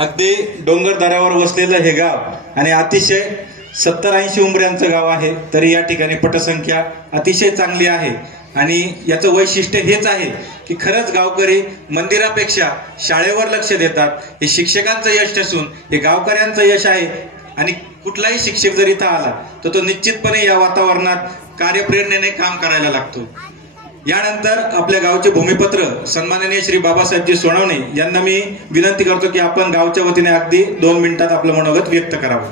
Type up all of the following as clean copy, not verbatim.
अगदी डोंगर दऱ्यावर वसलेलं हे गाव आणि अतिशय 70-80 उंबऱ्यांचं गाव आहे, तरी या ठिकाणी पटसंख्या अतिशय चांगली आहे. आणि याचं वैशिष्ट्य हेच आहे की खरंच गावकरी मंदिरापेक्षा शाळेवर लक्ष देतात. हे शिक्षकांचं यश नसून हे गावकऱ्यांचं यश आहे. आणि कुठलाही शिक्षक जर इथं आला तर तो निश्चितपणे या वातावरणात कार्यप्रेरणेने काम करायला लागतो. यानंतर आपल्या गावचे भूमिपत्र सन्माननीय श्री बाबासाहेबजी सोनवणे यांना मी विनंती करतो की आपण गावच्या वतीने अगदी 2 मिनिटात आपलं मनोगत व्यक्त करावं.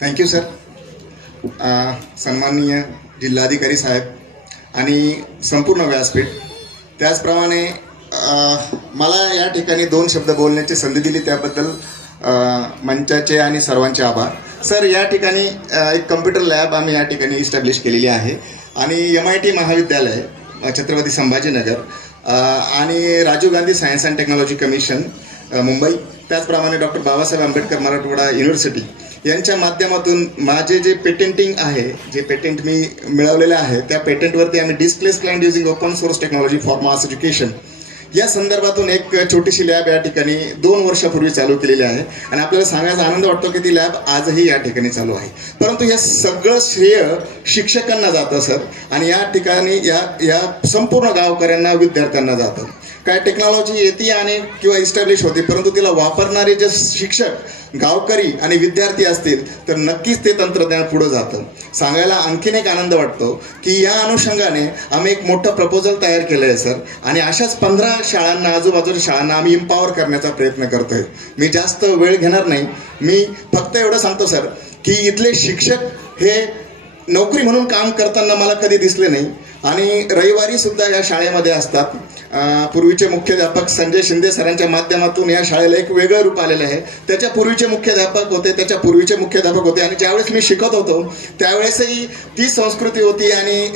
Thank you sir. सन्माननीय जिल्हाधिकारी साहेब आणि संपूर्ण व्यासपीठ, त्याचप्रमाणे मला या ठिकाणी 2 शब्द बोलण्याची संधी दिली त्याबद्दल मंचाचे आणि सर्वांचे आभार. सर, या ठिकाणी एक कम्प्युटर लॅब आम्ही या ठिकाणी इस्टॅब्लिश केलेली आहे आणि MIT महाविद्यालय छत्रपती संभाजीनगर आणि Rajiv Gandhi science and technology commission Mumbai, त्याचप्रमाणे डॉक्टर बाबासाहेब आंबेडकर मराठवाडा युनिव्हर्सिटी यांच्या माध्यमातून माझे जे पेटेंटिंग आहे, जे पेटेंट मी मिळवलेलं आहे, त्या पेटेंटवरती आम्ही displace client using open source technology for mass education या संदर्भातून एक छोटीशी लॅब या ठिकाणी 2 वर्षापूर्वी चालू केलेली आहे. आणि आपल्याला सांगायचा आनंद वाटतो की ती लॅब आजही या ठिकाणी चालू आहे. परंतु हे सगळं श्रेय शिक्षकांना जातं सर, आणि या ठिकाणी या संपूर्ण गावकऱ्यांना, विद्यार्थ्यांना जातं. काय टेक्नॉलॉजी येते आणि किंवा इस्टॅब्लिश होते, परंतु तिला वापरणारे जे शिक्षक, गावकरी आणि विद्यार्थी असतील तर नक्कीच ते तंत्रज्ञान पुढं जातं. सांगायला आणखीन एक आनंद वाटतो की या अनुषंगाने आम्ही एक मोठं प्रपोजल तयार केलं आहे सर, आणि अशाच 15 शाळांना, आजूबाजूच्या शाळांना आम्ही इम्पॉवर करण्याचा प्रयत्न करतोय. मी जास्त वेळ घेणार नाही. मी फक्त एवढं सांगतो सर की इथले शिक्षक हे नोकरी म्हणून काम करताना मला कधी दिसले नाही, आणि रविवारी सुद्धा या शाळेमध्ये असतात. पूर्वीचे मुख्याध्यापक संजय शिंदे सरांच्या माध्यमातून या शाळेला एक वेगळं रूप आलेलं आहे. त्याच्या पूर्वीचे मुख्याध्यापक होते, आणि ज्यावेळेस मी शिकत होतो त्यावेळेसही ती संस्कृती होती आणि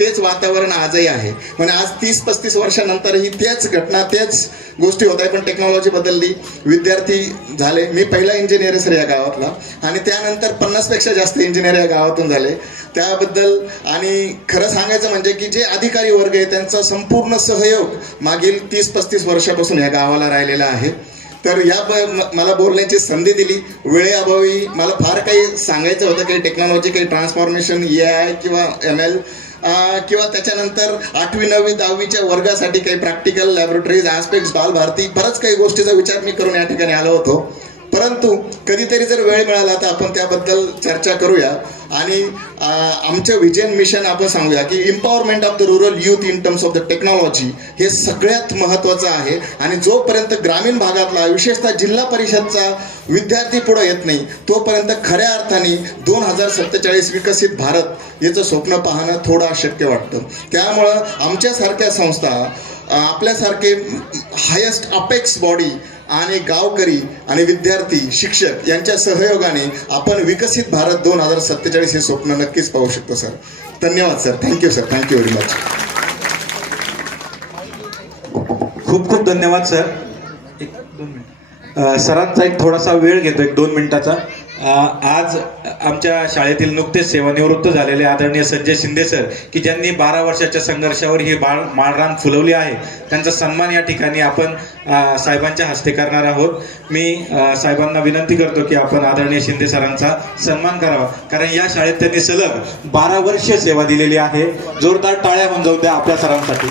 तेच वातावरण आजही आहे. म्हणजे आज 30-35 वर्षानंतरही तेच घटना, तेच गोष्टी होत आहे. पण टेक्नॉलॉजी बदलली, विद्यार्थी झाले. मी पहिला इंजिनियर सर या गावातला, आणि त्यानंतर 50पेक्षा जास्त इंजिनियर या गावातून झाले त्याबद्दल. आणि खरं सांगायचं म्हणजे की जे अधिकारी वर्ग आहे त्यांचा संपूर्ण सहयोग मागील 30-35 वर्षापासून या गावाला राहिलेला आहे. तर मला बोलण्याची संधी दिली. वेळेअभावी मला फार काही सांगायचं होतं, काही टेक्नॉलॉजी, काही ट्रान्सफॉर्मेशन, AI किंवा ML किंवा त्याच्यानंतर 8वी 9वी 10वीच्या वर्गासाठी काही प्रॅक्टिकल लॅबोरेटरीज, ॲस्पेक्ट्स, बालभारती, बरंच काही गोष्टीचा विचार मी करून या ठिकाणी आलो होतो. परंतु कधीतरी जर वेळ मिळाला तर आपण त्याबद्दल चर्चा करूया आणि आमचं विजन मिशन आपण सांगूया की empowerment of the rural youth in terms of the technology हे सगळ्यात महत्त्वाचं आहे. आणि जोपर्यंत ग्रामीण भागातला, विशेषतः जिल्हा परिषदचा विद्यार्थी पुढे येत नाही तोपर्यंत खऱ्या अर्थाने 2047 विकसित भारत याचं स्वप्न पाहणं थोडं अशक्य वाटतं. त्यामुळं आमच्यासारख्या संस्था, आपल्यासारखे हायेस्ट अपेक्स बॉडी आणि गावकरी आणि विद्यार्थी, शिक्षक यांच्या सहयोगाने आपण विकसित भारत 2047 हे स्वप्न नक्कीच पाहू शकतो सर. धन्यवाद sir. Thank you sir. Thank you very much. खूप खूप धन्यवाद सर. 1-2 मिनिट सरांचा एक थोडासा वेळ घेतो, 1-2 मिनिटाचा. आज आमच्या शाळेतील नुकतेच सेवानिवृत्त झालेले आदरणीय संजय शिंदे सर, की ज्यांनी 12 वर्षाच्या संघर्षावर ही माळरान फुलवली आहे, त्यांचा सन्मान या ठिकाणी आपण साहेबांच्या हस्ते करणार आहोत. मी साहेबांना विनंती करतो की आपण आदरणीय शिंदे सरांचा सन्मान करावा, कारण या शाळेत त्यांनी सलग 12 वर्ष सेवा दिलेली आहे. जोरदार टाळ्या होऊन जाऊ द्या आपल्या सरांसाठी.